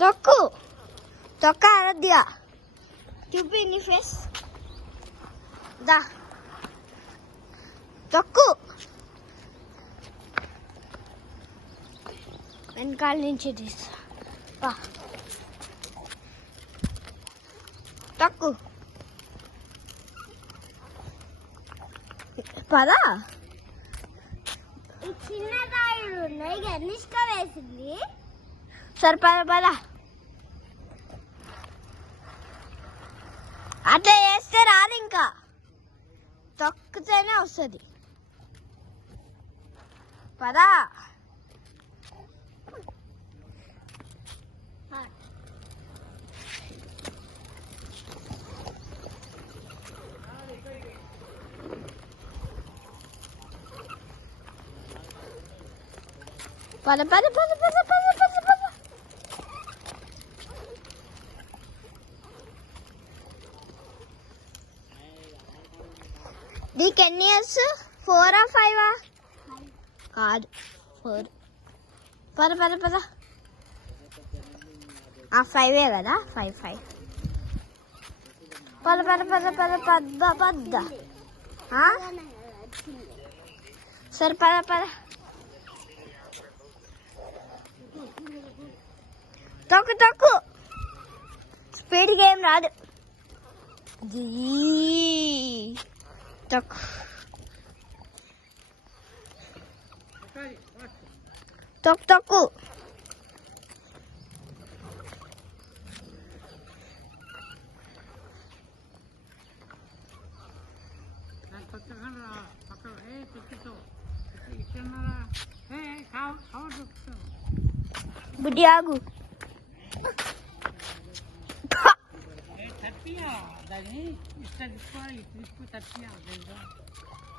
తొక్కు తొక్క ఆరాధ్య చూపి నీ ఫేస్ దా తొక్కు వెనకాల నుంచి తీస్తా తొక్కు పదా చిన్న రాయుడు ఉన్నాయి గనిష్క వేసింది సరే పద పద అట్లా వేస్తే రాదు ఇంకా తొక్కితేనే వస్తుంది పదా పద పద పద పద పద పద పద నీకు ఎన్ని ఇయర్స్ 4 or 5 కాదు 4 పద పద పద 5 కదా 5 పద పద పద పద పద పద సరే పద పద తొక్కు తొక్కు స్పీడ్ గేమ్ రాదు తొక్కు తొక్కు తొక్కు బుడ్డి ఆగు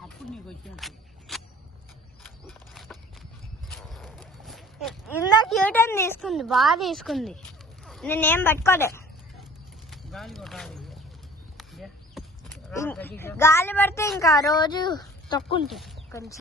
అప్పుడు నీకు వచ్చినట్టు ఇందాక యూటర్న్ తీసుకుంది బాగా తీసుకుంది నేనేం పట్టుకోలే గాలి పడితే ఇంకా రోజు తక్కువ ఉంటుంది కొంచెం